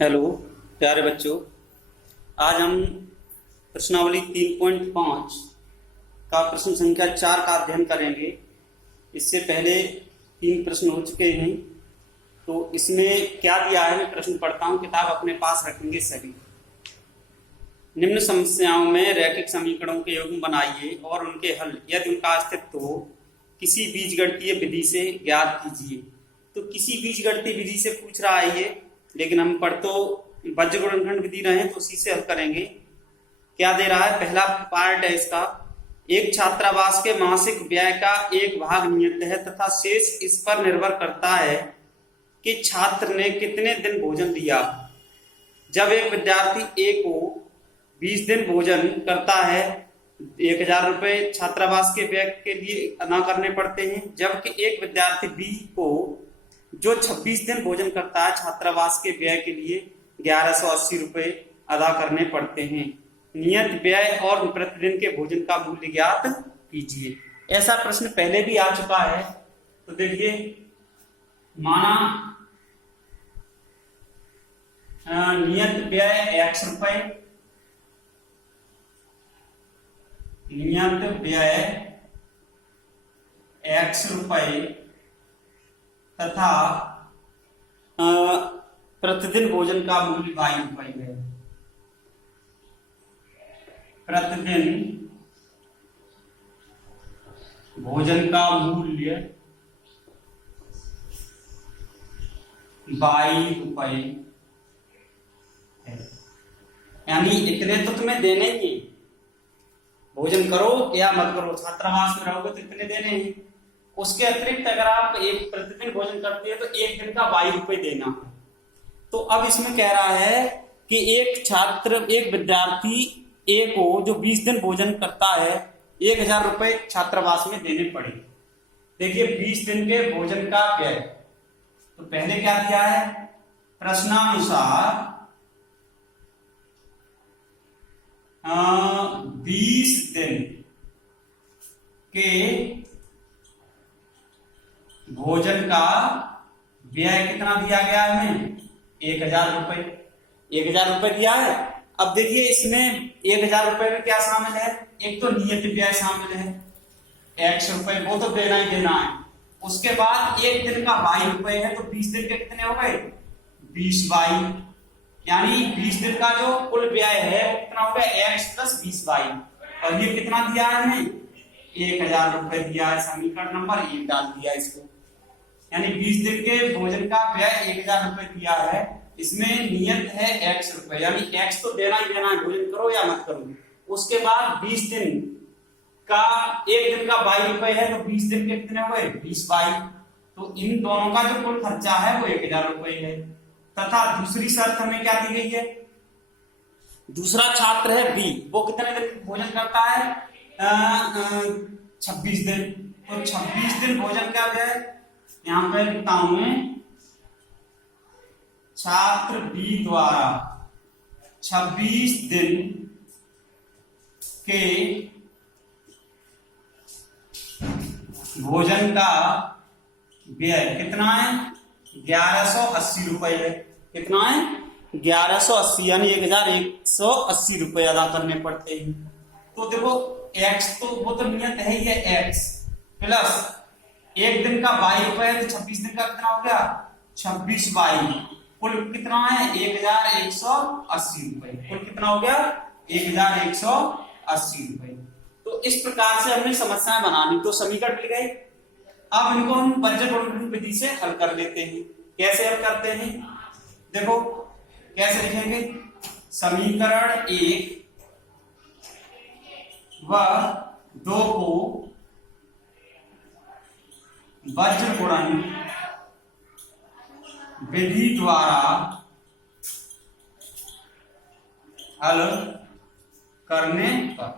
Hello प्यारे बच्चों, आज हम प्रश्नावली 3.5 का प्रश्न संख्या 4 का अध्ययन करेंगे। इससे पहले 3 प्रश्न हो चुके हैं, तो इसमें क्या दिया है मैं प्रश्न पढ़ता हूं। किताब अपने पास रखेंगे सभी। निम्न समस्याओं में रैखिक समीकरणों के युग्म बनाइए और उनके हल यदि उनका अस्तित्व हो किसी बीजगणितीय विधि से ज्ञात कीजिए। तो किसी बीजगणितीय विधि से पूछ रहा है ये, लेकिन हम पढ़ तो बज्र गुणनखंड विधि रहे हैं, तो उसी से हल करेंगे। क्या दे रहा है? पहला पार्ट है इसका, एक छात्रावास के मासिक व्यय का एक भाग नियत है तथा शेष इस पर निर्भर करता है कि छात्र ने कितने दिन भोजन दिया। जब एक विद्यार्थी ए को 20 दिन भोजन करता है, 1000 रुपए छात्रावास के व्यय के लिए अदा करने पड़ते हैं, जबकि एक विद्यार्थी बी को जो 26 दिन भोजन करता है छात्रावास के व्यय के लिए 1180 रुपए अदा करने पड़ते हैं। नियत व्यय और प्रतिदिन के भोजन का मूल्य ज्ञात कीजिए। ऐसा प्रश्न पहले भी आ चुका है। तो देखिए, माना नियत व्यय x रुपए, नियत व्यय x रुपए तथा प्रतिदिन भोजन का मूल्य y रुपए है। प्रतिदिन भोजन का मूल्य y रुपए है। यानी इतने तो तुम्हें देने ही, भोजन करो या मत करो, छात्रावास में रहोगे तो इतने देने हैं। उसके अतिरिक्त अगर आप एक प्रतिदिन भोजन करते हैं तो एक दिन का y रुपए देना है। तो अब इसमें कह रहा है कि एक विद्यार्थी ए को जो 20 दिन भोजन करता है 1000 रुपए छात्रावास में देने पड़े। देखिए 20 दिन के भोजन का व्यय, तो पहले क्या दिया है? प्रश्नानुसार 20 दिन के भोजन का व्यय कितना दिया गया है? हमें 1000 रुपए, 1000 रुपए दिया है। अब देखिए इसमें 1000 रुपए में क्या शामिल है? एक तो नियत व्यय शामिल है x रुपए, वो तो देना ही देना है। उसके बाद एक दिन का y रुपए है, तो 20 दिन के कितने हो गए? 20y, यानी 20 दिन का जो कुल व्यय है वो कितना हो गया? x plus 20y। और ये कितना दिया है हमें? 1000 रुपए दिया है। समीकरण नंबर 1 डाल दिया इसको, यानी 20 दिन के भोजन का व्यय 1000 रुपए दिया है। इसमें नियत है x रुपए, यानी x तो देना ही देना है, भोजन करो या मत करो। उसके बाद 20 दिन का, एक दिन का y रुपए है, तो 20 दिन के कितने हो गए? 20y। तो इन दोनों का जो कुल खर्चा है वो 1000 रुपए है। तथा दूसरी शर्त हमें क्या दी गई है? दूसरा छात्र है बी, वो कितने दिन भोजन करता है? 26 दिन। तो 26 दिन भोजन का व्यय यहां पर लिखता हूं मैं, छात्र बी द्वारा 26 दिन के भोजन का व्यय कितना है? 1180 रुपए है। कितना है? 1180, यानी 1180 रुपए अदा करने पड़ते हैं। तो देखो x तो वो तो नियत है ही है, x प्लस एक दिन का y रुपए, तो 26 दिन का कितना हो गया? 26y। कुल कितना है? 1180 रुपए। कुल कितना हो गया? 1180 रुपए। तो इस प्रकार से हमने समस्याएं बनानी, तो समीकरण मिल गए। अब इनको हम बज्र गुणनखंड विधि से हल कर लेते हैं। कैसे हल करते हैं? देखो कैसे लिखेंगे? समीकरण 1 व 2 को बज्र गुणन विधि द्वारा हल करने पर।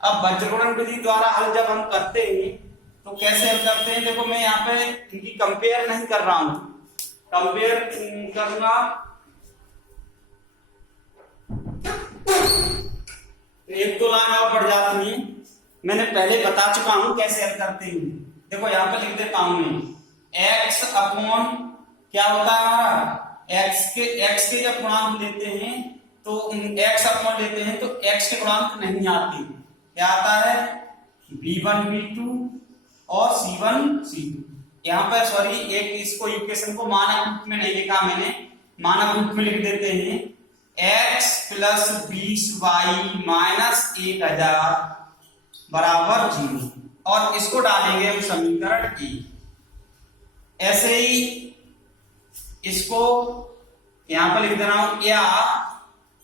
अब वज्र गुणन विधि द्वारा हल जब हम करते हैं तो कैसे हल करते हैं? देखो मैं यहाँ पे इनकी कंपेयर नहीं कर रहा हूं, कंपेयर करूंगा एक दो लाइन और बढ़ जाती है। मैंने पहले बता चुका हूं कैसे हल करते हैं। देखो यहाँ पे लिख देता हूं मैं, x अपॉन क्या होता है हमारा x के जब गुणांक लेते हैं तो x अपॉन लेते हैं तो x के गुणांक नहीं आते, क्या आता है b1 b2 और c1 c2। यहाँ पर सॉरी एक इसको इक्वेशन को मानक रूप में नहीं लिखा मैंने, मानक रूप में लिख देते हैं x प्लस 20y माइनस 1000 बराबर 0 और इसको डालेंगे हम समीकरण ए। ऐसे ही इसको यहां पर लिख दे रहा हूं, या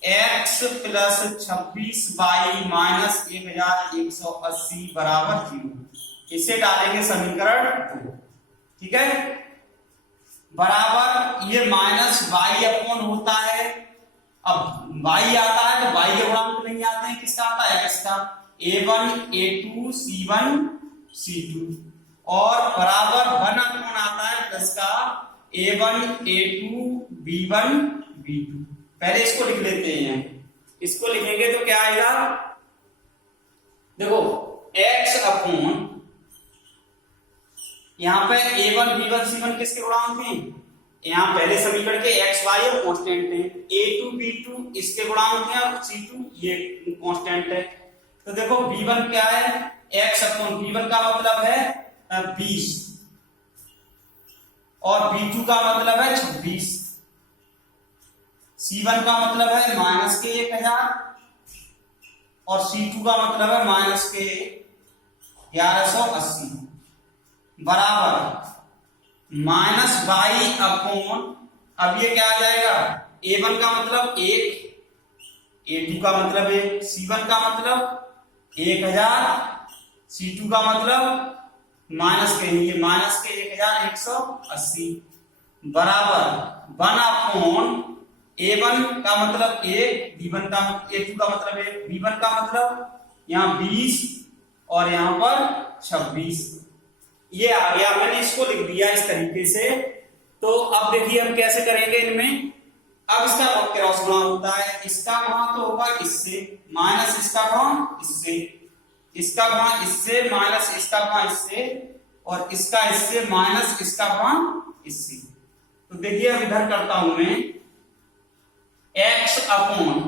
x प्लस 26y माइनस 1180 बराबर 0, इसे डालेंगे समीकरण 2। ठीक है, बराबर ये माइनस y अपॉन होता है, अब y आता है तो y के गुणांक नहीं आते हैं, किसका आता है x का, a1 a2 c1 c2 और बराबर 1 अपॉन आता है प्लस का a1 a2 b1 b2। पहले इसको लिख लेते हैं, इसको लिखेंगे तो क्या आएगा, देखो x अपॉन यहां पे a1 b1 c1 किसके गुणांक हैं, यहां पहले समीकरण के x y और कांस्टेंट हैं, a2 b2 इसके गुणांक हैं और c2 ये कांस्टेंट है। तो देखो b1 क्या है, x अपॉन b1 का मतलब है 20 और b2 का मतलब है 26, c1 का मतलब है माइनस के 1000 और c2 का मतलब है माइनस के 1180 बराबर माइनस y अपॉन, अब ये क्या आ जाएगा, a1 का मतलब 1, a2 का मतलब 1, c1 का मतलब 1000, c2 का मतलब माइनस के माइनस के 1180 बराबर 1 अपॉन a1 का मतलब 1, b1 का a2 का मतलब 1, b1 का मतलब यहाँ 20 और यहाँ पर 26, ये आ गया, मैंने इसको लिख दिया इस तरीके से। तो अब देखिए हम कैसे करेंगे इनमें, अब इसका क्रॉस गुणा होता है, इसका गुणा तो होगा इससे माइनस इसका गुणा इससे, इसका गुणा इससे माइनस इसका गुणा इससे और इसका इससे माइनस इसका गुणा इससे। तो देखिए अब इधर करता हूं मैं, x अपॉन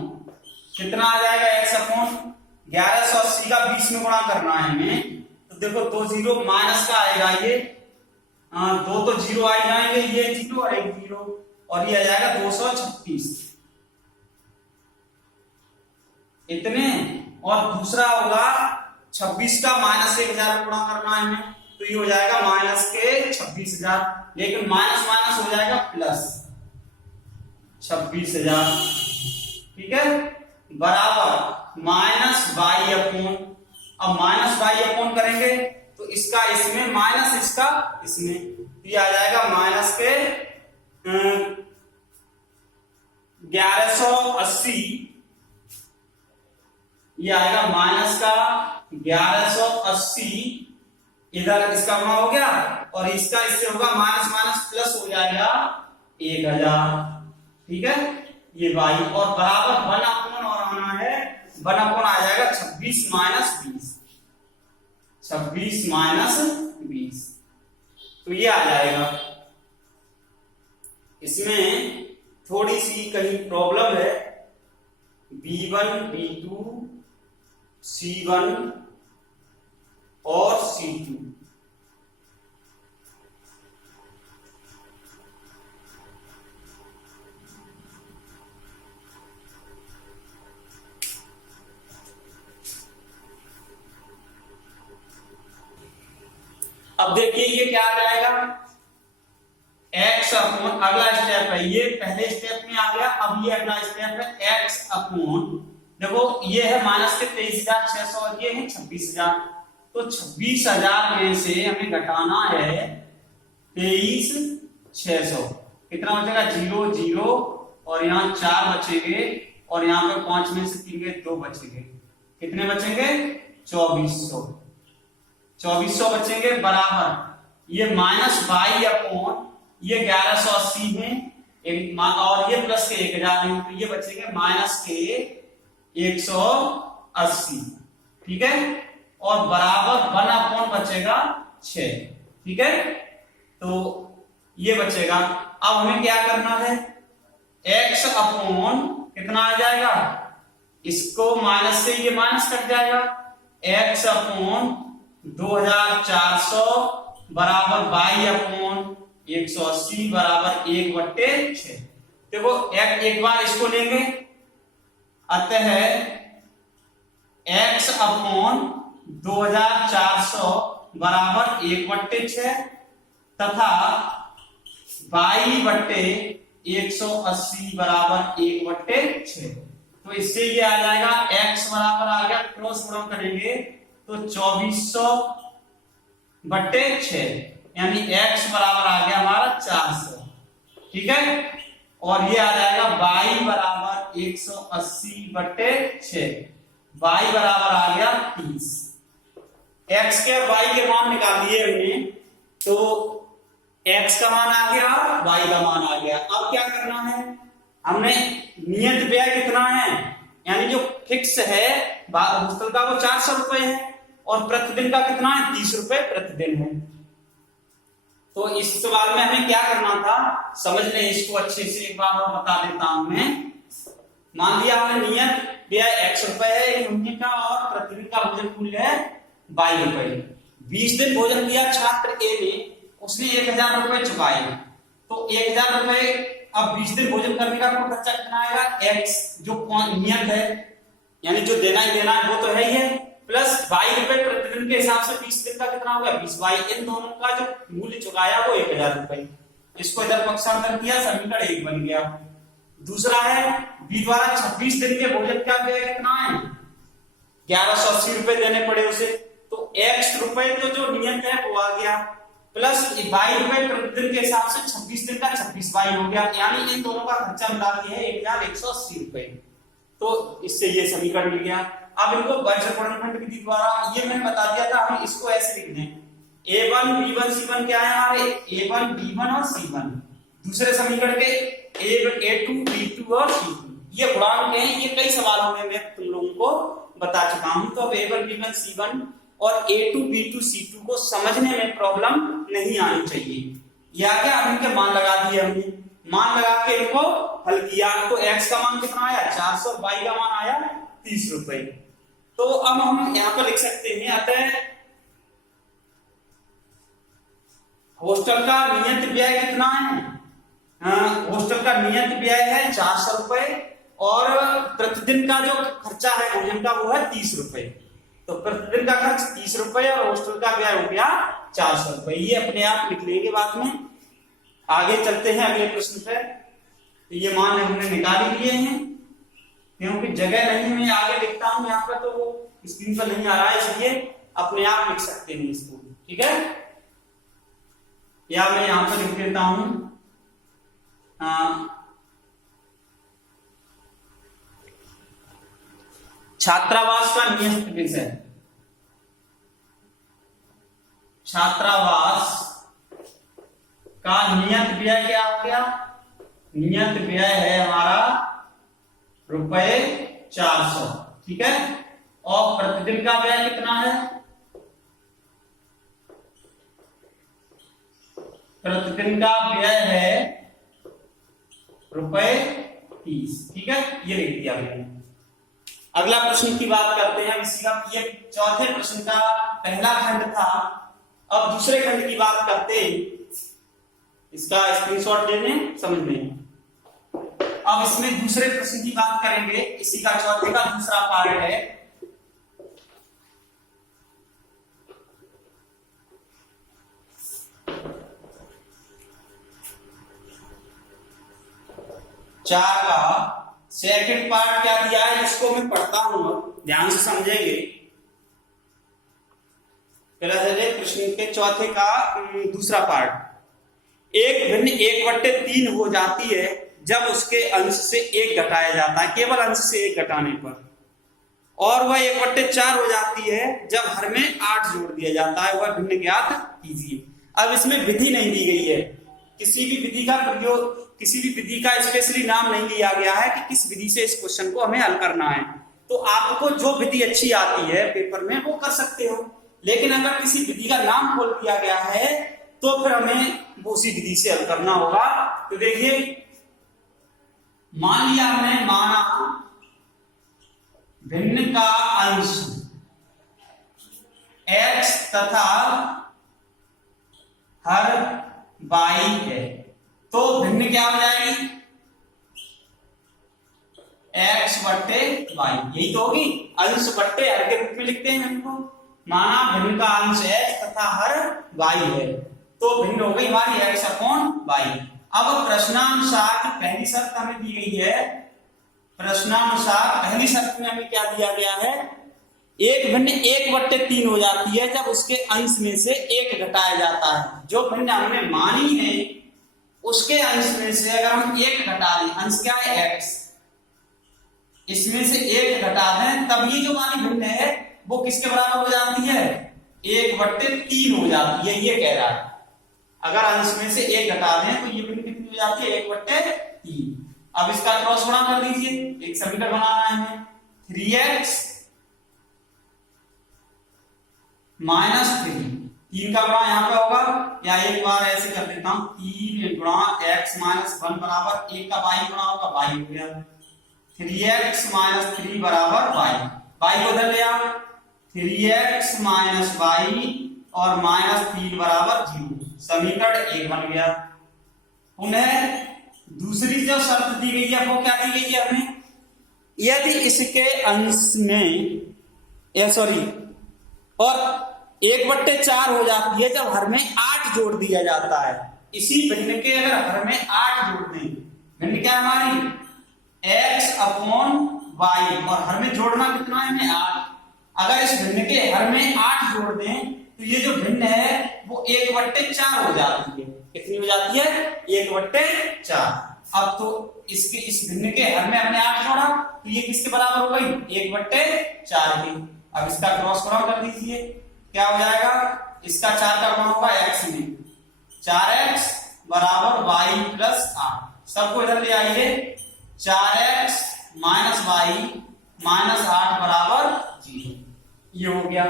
कितना आ जाएगा, x अपॉन 1180 का 20 में गुणा करना है हमें, तो देखो 2 जीरो माइनस का आएगा ये, 2 तो जीरो आ जाएंगे, ये जीरो और एक जीरो और ये आ जाएगा 236 इतने, और दूसरा होगा 26 का माइनस 1000 गुणा करना है हमें, तो ये हो जाएगा माइनस के 26000, लेकिन माइनस माइनस हो जाएगा प्लस 26000। ठीक है, बराबर माइनस y अपॉन, अब माइनस y अपॉन करेंगे तो इसका इसमें माइनस इसका इसमें, ये आ जाएगा माइनस के 1180, ये आएगा माइनस का 1180, इधर इसका गुणा हो गया और इसका इससे होगा माइनस माइनस प्लस हो जाएगा 1000। ठीक है, ये y और बराबर 1 अपॉन और आना है 1 अपॉन आ जाएगा 26 माइनस 20, 26 माइनस 20, तो ये आ जाएगा। इसमें थोड़ी सी कहीं प्रॉब्लम है, b1 b2 c1 और c2, अब देखिए ये क्या आ जाएगा, x अपॉन, अगला स्टेप है ये, पहले स्टेप में आ गया, अब ये अगला स्टेप है x अपॉन, देखो ये है माइनस के 23600 और ये है 26000, तो 26000 में से हमें घटाना है 23600, कितना बचेगा 0 0 और यहाँ 4 बचेंगे और यहाँ पे 5 में से 3 गए 2 बचेंगे, कितने बचेंगे 2400 बचेंगे, बराबर ये माइनस y अपॉन ये 1180 में और ये प्लस के 1000 है, तो ये बचेंगे माइनस के 180। ठीक है, और बराबर 1 अपॉन बचेगा 6। ठीक है, तो ये बचेगा। अब हमें क्या करना है, x अपॉन कितना आ जाएगा, इसको माइनस से ये माइनस कट जाएगा, x अपॉन 2400 बराबर y अपॉन 180 बराबर 1/6। देखो एक बार इसको लेंगे, अतः x अपॉन 2400 बराबर 1/6 तथा y/180 बराबर 1/6। तो इससे ये आ जाएगा x बराबर आ गया, क्रॉस गुणन करेंगे तो 2400/6, यानी x बराबर आ गया हमारा 400। ठीक है, और ये आ जाएगा y बराबर 180/6, y बराबर आ गया 30। x के और y के मान निकाल लिए हमने, तो x का मान आ गया, y का मान आ गया। अब क्या करना है, हमने नियत व्यय कितना है, यानी जो फिक्स है हॉस्टल का वो 400 रुपए है और प्रतिदिन का कितना है, 30 रुपए प्रतिदिन है। तो इस सवाल में हमें क्या करना था, समझ लें इसको अच्छे से, एक बार और बता देता हूं मैं। मान लिया हमने नियत व्यय x रुपए है एक महीने का और प्रतिदिन का भोजन मूल्य है 22 रुपए। 20 दिन भोजन किया छात्र ए ने, उसने 1000 रुपए चुकाए, तो 1000 रुपए, अब 20 दिन भोजन करने का कुल खर्चा कितना आएगा, x जो नियत है, यानी जो देना ही देना है वो तो है ही है, प्लस 22 रुपए प्रतिदिन के हिसाब से 20 दिन का कितना होगा 20/22, इन दोनों का जो मूल्य चुकाया वो 1000 रुपए। इसको इधर पक्षांतर किया, समीकरण 1 बन गया। दूसरा है b द्वारा 26 दिन के भोजन का व्यय कितना है, 1180 रुपए देने पड़े उसे, तो x रुपए तो जो नियत है वो आ गया, प्लस 22 रुपए प्रतिदिन के हिसाब से 26 दिन का 26/22 हो गया, यानी इन दोनों का खर्चा मिला के है 1180 रुपए। तो इससे ये समीकरण मिल गया। अब इनको वज्र गुणनखंड विधि द्वारा, ये मैंने बता दिया था, हम इसको ऐसे लिख दें, a1 b1 c1 क्या है हमारे, a1 b1 और c1। दूसरे समीकरण के a2 b2 और c2, ये गुणांक हैं, ये कई सवालों में मैं तुम लोगों को बता चुका हूं। तो अब a1 b1 c1 और a2 b2 c2 को समझने में प्रॉब्लम नहीं आनी चाहिए। या क्या, अब इनके मान लगा दिए हमने, मान लगा के इनको हल किया, तो x का मान कितना आया 400, y का मान आया 30 रुपए। तो अब हम यहां पर लिख सकते हैं, अतः हॉस्टल का नियत व्यय कितना है, हॉस्टल का नियत व्यय है 400 रुपए और प्रतिदिन का जो खर्चा है भोजन का वो है 30 रुपए। तो प्रतिदिन का खर्च 30 रुपए और हॉस्टल का व्यय हो गया 400 रुपए। ये अपने आप लिख लेंगे बाद में। आगे चलते हैं अगले प्रश्न पर। तो ये मान हमने निकाल ही लिए हैं, क्योंकि जगह नहीं मैं आगे लिखता हूं यहाँ पर, तो वो स्क्रीन पर नहीं आ रहा है, इसलिए अपने आप लिख सकते हैं इसको। ठीक है, या मैं यहां पर लिख देता हूं, छात्रावास का नियत विषय, छात्रावास का नियत व्यय क्या हो गया, नियत व्यय है हमारा ₹400। ठीक है, और प्रतिदिन का व्यय कितना है, प्रतिदिन का व्यय है ₹30। ठीक है, ये लिख दिया मैंने। अगला प्रश्न की बात करते हैं। इसी का ये चौथे प्रश्न का पहला खंड था। अब दूसरे खंड की बात करते हैं, इसका स्क्रीनशॉट ले लें, समझ लें। अब इसमें दूसरे प्रश्न की बात करेंगे, इसी का चौथे का दूसरा पार्ट है। चार का सेकंड पार्ट क्या दिया है, इसको मैं पढ़ता हूं, ध्यान से समझेंगे। पहला चलिए प्रश्न के चौथे का दूसरा पार्ट। एक भिन्न 1/3 हो जाती है जब उसके अंश से 1 घटाया जाता है, केवल अंश से 1 घटाने पर, और वह 1/4 हो जाती है जब हर में 8 जोड़ दिया जाता है, वह भिन्न ज्ञात कीजिए। अब इसमें विधि नहीं दी गई है, किसी भी विधि का प्रयोग, किसी भी विधि का स्पेशली नाम नहीं लिया गया है कि किस विधि से इस क्वेश्चन को हमें हल करना है। तो आपको जो विधि अच्छी आती है पेपर में वो कर सकते हो, लेकिन अगर किसी विधि का नाम बोल दिया गया है तो फिर हमें उसी विधि से हल करना होगा। तो देखिए मान लिया हमने, माना भिन्न का अंश x तथा हर y है, तो भिन्न क्या हो जाएगी, x बट्टे y, यही तो होगी। अंश बट्टे हर के रूप में लिखते हैं इनको। माना भिन्न का अंश x तथा हर y है, तो भिन्न हो गई हमारी x अपॉन y। अब प्रश्नानुसार पहली शर्त हमें दी गई है, प्रश्नानुसार पहली शर्त में हमें क्या दिया गया है, एक भिन्न 1/3 हो जाती है जब उसके अंश में से 1 घटाया जाता है। जो भिन्न हमने मानी है उसके अंश में से अगर हम 1 घटा दें, अंश क्या है x, इसमें से 1 घटा दें, तब ये जो मानी भिन्न है वो किसके बराबर हो जाती है, 1/3 हो जाती है, ये कह रहा है। अगर अंश में से 1 घटा दें तो ये भिन्न कितनी हो जाती है, 1/3। अब इसका क्रॉस गुणा कर दीजिए, एक समीकरण बनाना है हमें, 3x माइनस 3 का गुणा यहाँ पे होगा, या एक बार ऐसे कर देता हूं, 3 गुणा x माइनस 1 बराबर 1 का y गुणा होगा, y हो गया 3x माइनस 3 बराबर y को उधर ले आओ, 3x माइनस y और माइनस 3 बराबर 0, समीकरण 1 बन गया। उन्हें दूसरी जो शर्त दी गई है वो क्या दी गई है हमें, यदि इसके अंश में और 1/4 हो जाती है जब हर में 8 जोड़ दिया जाता है। इसी भिन्न के अगर हर में 8 जोड़ दें, भिन्न क्या हमारी x अपॉन y, और हर में जोड़ना कितना है हमें 8, अगर इस भिन्न के हर में 8 जोड़ दें तो ये जो भिन्न है वो 1/4 हो जाती है। कितनी हो जाती है, 1/4। अब तो इसके इस भिन्न के हर में हमने 8 जोड़ा तो ये किसके बराबर हो गई, 1/4 की। अब इसका क्रॉस गुणा कर दीजिए, क्या हो जाएगा, इसका 4 का गुणा होगा x में, 4x बराबर y प्लस 8, सबको इधर ले आइए, 4x माइनस y माइनस 8 बराबर 0, ये हो गया।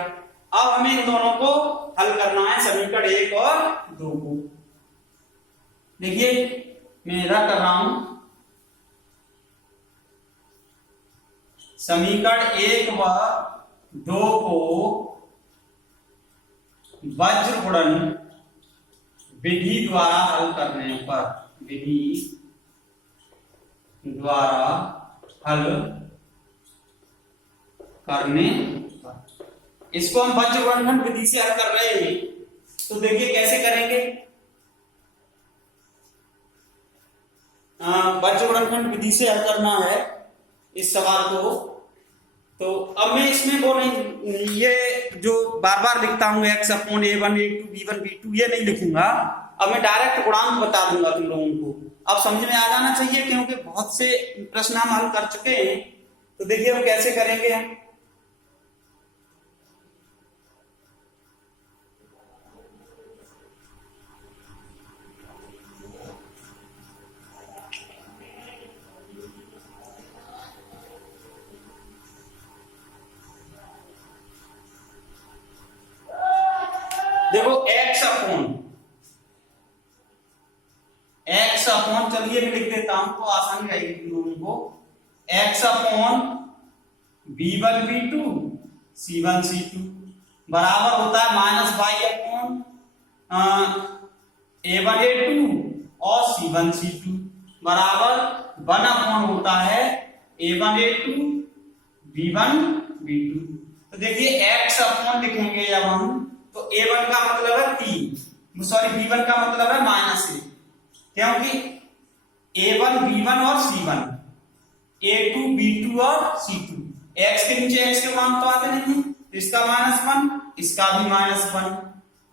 अब हमें इन दोनों को हल करना है, समीकरण 1 और 2 को। देखिए मैं इधर कर रहा हूं, समीकरण 1 व 2 को वज्र गुणन विधि द्वारा हल करने पर, विधि द्वारा हल करने पर, इसको हम वज्र गुणनखंड विधि से हल कर रहे हैं। तो देखिए कैसे करेंगे, वज्र गुणनखंड विधि से हल करना है इस सवाल को। तो अब मैं इसमें वो नहीं, ये जो बार बार लिखता हूं x upon a1 a2 b1 b2, ये नहीं लिखूंगा। अब मैं डायरेक्ट गुणांक बता दूंगा तुम लोगों को। अब समझ में आ जाना चाहिए क्योंकि बहुत से प्रश्न हम हल कर चुके हैं। तो देखिए हम कैसे करेंगे, हम देखो x अपॉन चलिए मैं लिख देता हूं तो आसानी रहेगी लोगों को, x upon b1 b2 c1 c2 बराबर होता है minus y upon a1 a2 और c1 c2 बराबर 1 अपॉन होता है a1 a2 b1 b2। तो देखिए x अपॉन लिखेंगे जब हम, तो a1 का मतलब है 3, सॉरी b1 का मतलब है -1, क्योंकि a1 b1 और c1, a2 b2 और c2, x के नीचे x के मान तो आते नहीं है, तो इसका -1, इसका भी -1।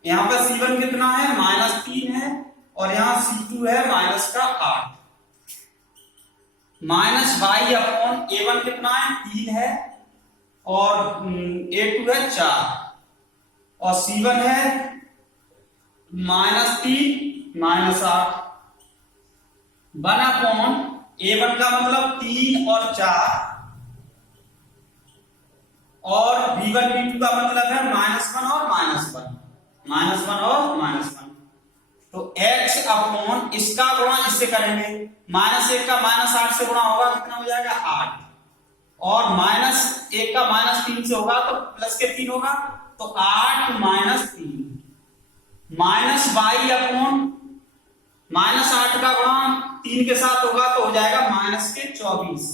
यहाँ पर c1 कितना है, -3 है, और यहाँ c2 है -8। माइनस y अपॉन a1 कितना है, 3 है, और a2 है 4, और c1 है -3 -8। 1 अपॉन a1 का मतलब 3 और 4, और b1 b2 का मतलब है -1 और -1, -1 और -1। तो x अपॉन इसका गुणा इससे करेंगे, -1 का -8 से गुणा होगा कितना हो जाएगा 8, और -1 का -3 से होगा तो प्लस के 3 होगा, तो 8 -3 -y अपॉन -8 का गुणा 3 के साथ होगा तो हो जाएगा -24,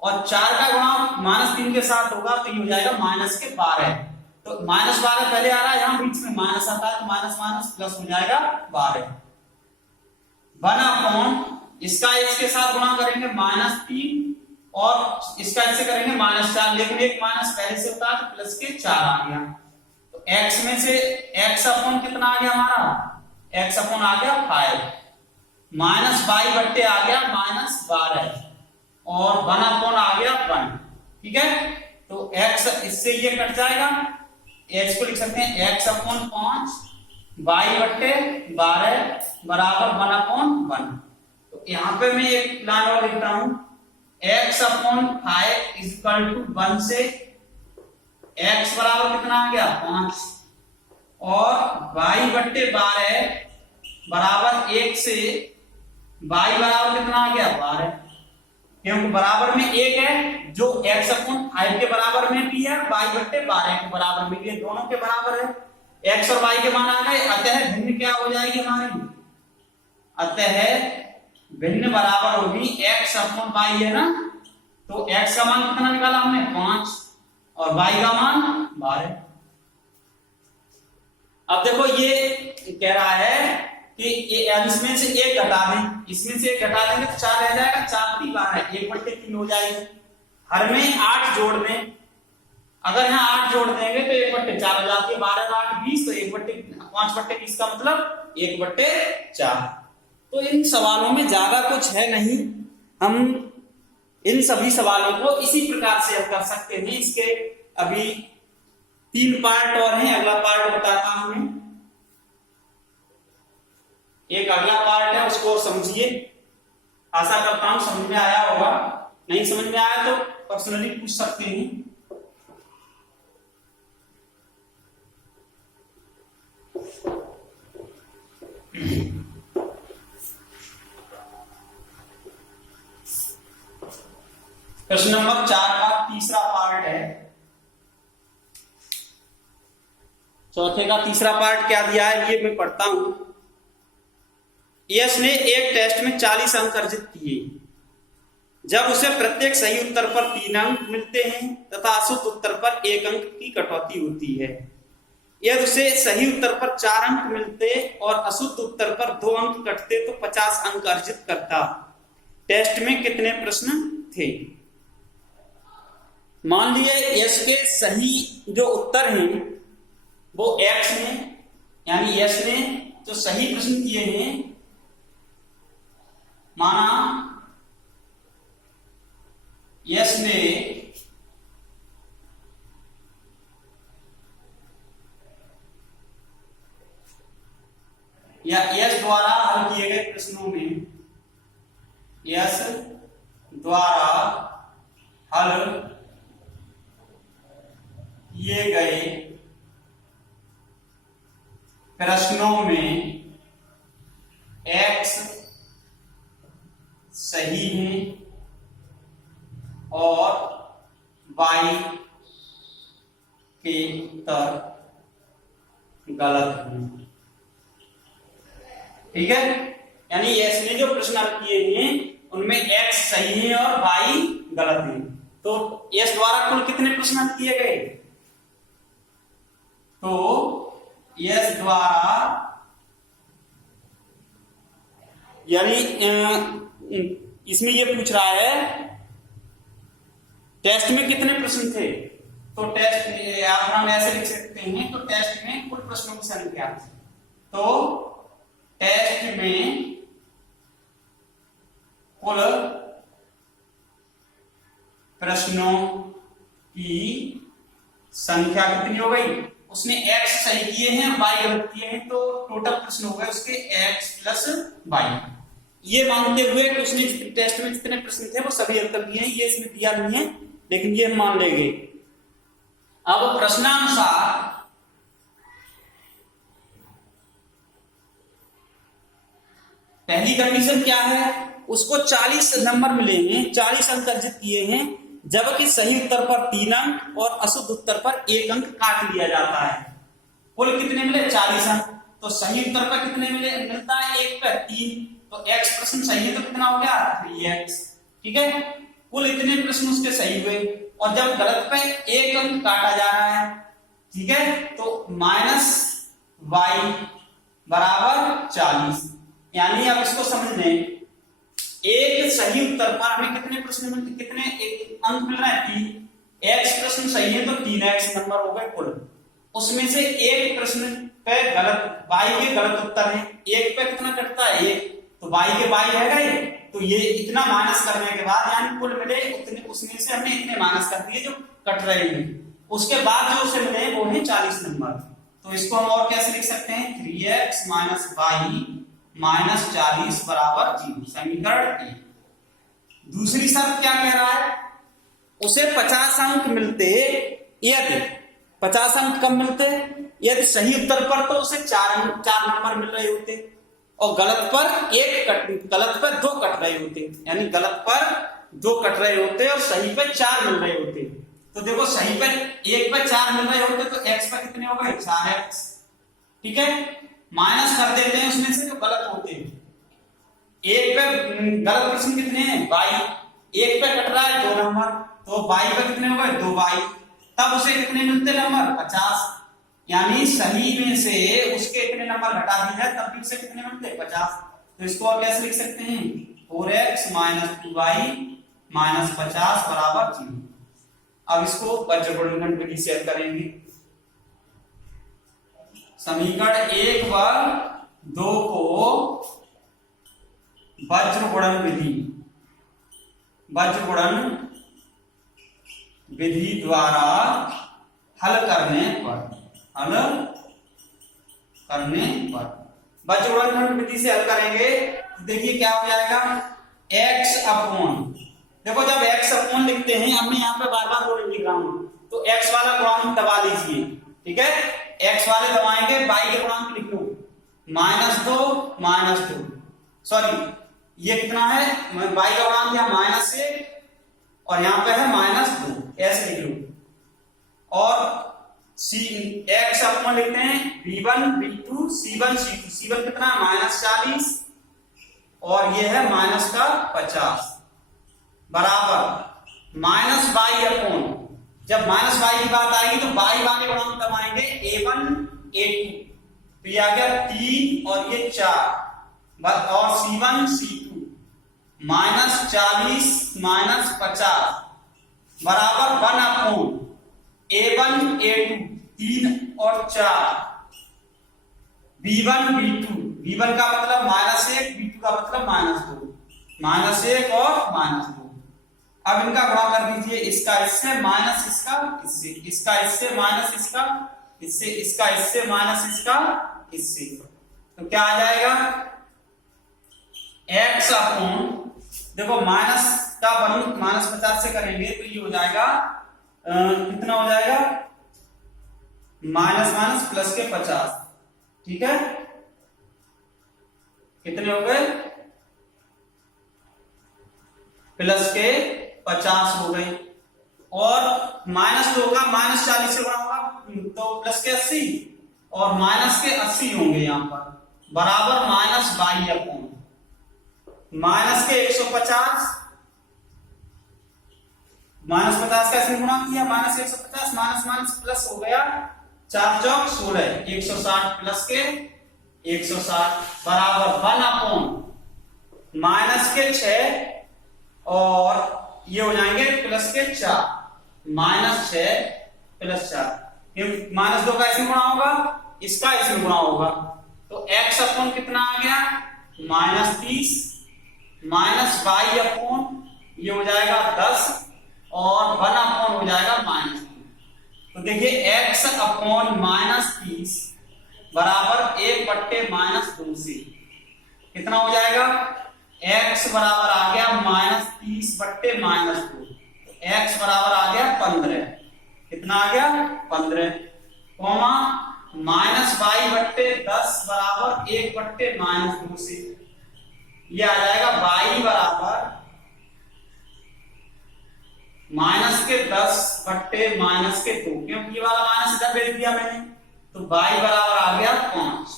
और 4 का गुणा -3 के साथ होगा तो ये हो जाएगा -12। तो -12 पहले आ रहा है, यहां बीच में माइनस आता है तो माइनस माइनस प्लस हो जाएगा 12। 1 अपॉन इसका इसके साथ गुणा करेंगे -3 और इसका इससे करेंगे -4, लेकिन एक माइनस पहले से होता है तो प्लस के 4 आ गया, तो x में से x अपॉन कितना आ गया हमारा, x अपॉन आ गया 5, -y बट्टे आ गया -12, और 1 अपॉन आ गया 1। ठीक है, तो x इससे ये कट जाएगा, x को लिख सकते हैं x अपॉन 5 y बट्टे 12 बराबर 1 अपॉन 1। तो यहां पे मैं एक प्लान और लिखता हूं, x अपॉन 5 इक्वल टू 1 से x बराबर कितना आ गया 5, और y बट्टे 12 बराबर 1 से y बराबर कितना आ गया 12, क्योंकि बराबर में 1 है जो x अपॉन 5 के बराबर में भी है, y बट्टे 12 के बराबर में भी है, दोनों के बराबर है, x और y के मान आ गए, अतः भिन्न क्या हो जाएगी हमारी, अतः भिन्न बराबर होगी x अपॉन y है ना, तो x का मान कितना निकाला हमने 5 और y का मान 12। अब देखो ये कह रहा है कि ये इसमें से 1 घटा दें, इसमें से 1 घटा देंगे तो 4 रह जाएगा, 4 3 12 1/3 हो जाएगी, हर में 8 जोड़ दें, अगर यहाँ 8 जोड़ देंगे तो 1/4 हो जाती है, 12 8 20, तो 5/20 का मतलब 1/4। तो इन सवालों में ज्यादा कुछ है नहीं, हम इन सभी सवालों को इसी प्रकार से हल कर सकते हैं। इसके अभी 3 पार्ट और हैं, अगला पार्ट बताता हूं मैं, एक अगला पार्ट है उसको समझिए, आशा करता हूं समझ में आया होगा, नहीं समझ में आया तो पर्सनली पूछ सकते हैं। प्रश्न नंबर 4 का तीसरा पार्ट है, चौथे का तीसरा पार्ट क्या दिया है ये मैं पढ़ता हूं। यश ने एक टेस्ट में 40 अंक अर्जित किए, जब उसे प्रत्येक सही उत्तर पर 3 अंक मिलते हैं तथा अशुद्ध उत्तर पर 1 अंक की कटौती होती है। यदि उसे सही उत्तर पर 4 अंक मिलते और अशुद्ध उत्तर पर 2 अंक कटते तो 50 अंक अर्जित करता। टेस्ट में कितने प्रश्न थे? मान लिए यश के सही जो उत्तर हैं वो x में, यानी यश ने जो सही प्रश्न किए हैं, माना यश ने या यश द्वारा हल किए गए प्रश्नों में, यश द्वारा हल किए गए प्रश्नों में x सही है और y के उत्तर गलत है। ठीक है, यानी यश ने जो प्रश्न हल किए हैं उनमें x सही है और y गलत है। तो यश द्वारा कुल कितने प्रश्न हल किए गए? तो यश द्वारा यानी इसमें ये पूछ रहा है टेस्ट में कितने प्रश्न थे, तो टेस्ट आप हम ऐसे लिख सकते हैं, तो टेस्ट में कुल प्रश्नों की संख्या, तो टेस्ट में कुल प्रश्नों की संख्या कितनी हो गई? उसने x सही किए हैं y गलत किए हैं, तो टोटल प्रश्न हो गए उसके x प्लस y। ये मानते हुए कि उसने टेस्ट में जितने प्रश्न थे वो सभी हल कर दिए हैं, ये इसमें दिया नहीं है लेकिन ये मान लेंगे। अब प्रश्नानुसार पहली कंडीशन क्या है, उसको 40 नंबर मिले हैं, 40 अंक अर्जित किए हैं, जबकि सही उत्तर पर 3 अंक और अशुद्ध उत्तर पर 1 अंक काट लिया जाता है। कुल कितने मिले, 40 अंक। तो सही उत्तर पर कितने मिलता है, 1 पे 3, तो x प्रश्न सही है तो कितना हो गया, 3x। ठीक है, कुल इतने प्रश्न उसके सही हुए, और जब गलत पे 1 अंक काटा जा रहा है, ठीक है, तो -y बराबर 40। यानी अब इसको समझ लें, एक सही उत्तर पर हमें कितने प्रश्न मिलते, कितने अंक मिल रहे हैं, 3। x प्रश्न सही है तो 3x नंबर हो गए कुल। उसमें से एक प्रश्न पे गलत, y के गलत उत्तर है, एक पे कितना कटता है, 1, तो y के y है गए, तो ये इतना माइनस करने के बाद यानी कुल मिले उतने, उसमें से हमने इतने माइनस कर दिए जो कट रहे हैं, उसके बाद जो उसे मिले वो है 40 नंबर। तो इसको हम और कैसे लिख सकते हैं, 3x y -40 बराबर 0, समीकरण 1। दूसरी शर्त क्या कह रहा है, उसे 50 अंक मिलते यदि, 50 अंक कब मिलते, यदि सही उत्तर पर तो उसे 4 नंबर मिल रहे होते, और गलत पर 2 कट रहे होते, यानी गलत पर 2 कट रहे होते और सही पे 4 मिल रहे होते। तो देखो सही पे 1 पे 4 मिल रहे होते तो x पे कितने हो गए, 4x। ठीक है, माइनस कर देते हैं उसमें से जो गलत होते हैं। 1 पे गलत प्रश्न कितने हैं, y, 1 पे कट रहा है 2 नंबर, तो y पे कितने हो गए, 2y। तब उसे कितने मिलते नंबर, 50। यानी सही में से उसके इतने नंबर घटा दिए जाए तब भी उसे कितने मिलते, 50। तो इसको और कैसे लिख सकते हैं, 4x - 2y - 50 बराबर 0। अब इसको वज्रगुणन विधि से हल करेंगे। समीकरण 1 व 2 को वज्रगुणन विधि द्वारा हल करने पर वज्रगुणन विधि से हल करेंगे तो देखिए क्या हो जाएगा, x अपॉन, देखो जब x अपॉन लिखते हैं, हमने यहाँ पे बार बार बोल लिख रहा हूं, तो x वाला गुणांक दबा लीजिए। ठीक है, x वाले दबाएंगे, y के गुणांक लिख लो, -2 सॉरी ये कितना है, y का गुणांक यहाँ -1 और यहाँ पे है -2, ऐसे लिख लो। और x अपॉन लिखते हैं b1 b2 c1 c2, c1 कितना है, -40 और ये है -50 बराबर -y अपॉन, जब -y की बात आएगी तो y वाले गुणांक दबाएंगे, a1 a2, तो ये आ गया 3 और ये 4 और c1 c2 -40 -50 बराबर 1 अपॉन a1 a2 3 और 4 b1 b2, b1 का मतलब -1, b2 का मतलब -1 और -2। अब इनका गुणा कर दीजिए, इसका इससे माइनस इसका इससे, इसका इससे माइनस इसका इससे, इसका इससे माइनस इसका इससे, तो क्या आ जाएगा, x अपॉन, देखो माइनस का -50 से करेंगे तो ये हो जाएगा कितना हो जाएगा, माइनस प्लस के 50। ठीक है, कितने हो गए, प्लस के 50 हो गए, और -2 का -40 से गुणा होगा तो प्लस के 80 और माइनस के 80 होंगे यहाँ पर बराबर -y अपॉन माइनस के 150, -50 का इसमें गुणा किया, -150 माइनस प्लस हो गया, 4 चौक 16, 160 प्लस के 160 बराबर 1 अपॉन माइनस के 6 और ये हो जाएंगे प्लस के 4, -6 + 4, -2 का इसमें गुणा होगा, इसका इसमें गुणा होगा, तो x अपॉन कितना आ गया, -30 -y अपॉन ये हो जाएगा 10 और 1 अपॉन हो जाएगा -2। तो देखिए x अपॉन -30 बराबर 1/-2 से कितना हो जाएगा, x बराबर आ गया -30/-2, x बराबर आ गया 15, कितना आ गया 15, कॉमा -y/10 बराबर 1/-2 से, ये आ जाएगा y बराबर -10/-2, क्योंकि ये वाला माइनस इधर भेज दिया मैंने, तो y बराबर आ गया 5।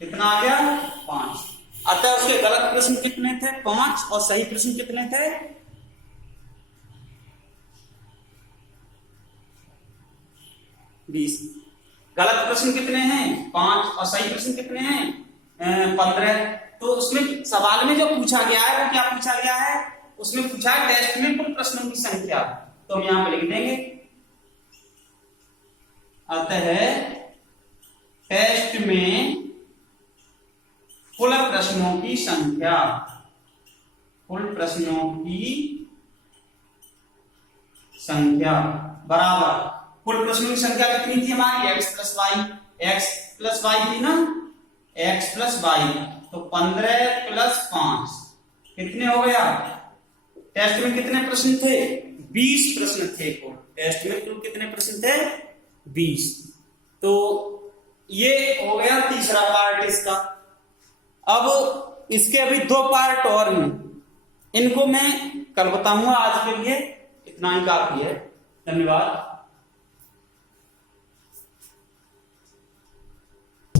कितना आ गया? 5। अतः उसके गलत प्रश्न कितने थे? 5, और सही प्रश्न कितने थे? 20। गलत प्रश्न कितने हैं? 5, और सही प्रश्न कितने हैं? 15। तो उसमें सवाल में जो पूछा गया है वो क्या पूछा गया है? उसमें पूछा है टेस्ट में कुल प्रश्नों की संख्या, तो हम यहां पर लिख देंगे अतः टेस्ट में कुल प्रश्नों की संख्या, कुल प्रश्नों की संख्या बराबर, कुल प्रश्नों की संख्या कितनी थी हमारी? x प्लस वाई थी ना, x प्लस वाई, तो 15 प्लस 5 कितने हो गया? टेस्ट में कितने प्रश्न थे? 20 प्रश्न थे। टेस्ट में कुल कितने प्रश्न थे? 20। तो ये हो गया तीसरा पार्ट इसका। अब इसके अभी 2 पार्ट और हैं, इनको मैं कल बताऊंगा। आज के लिए इतना ही काफी है। धन्यवाद।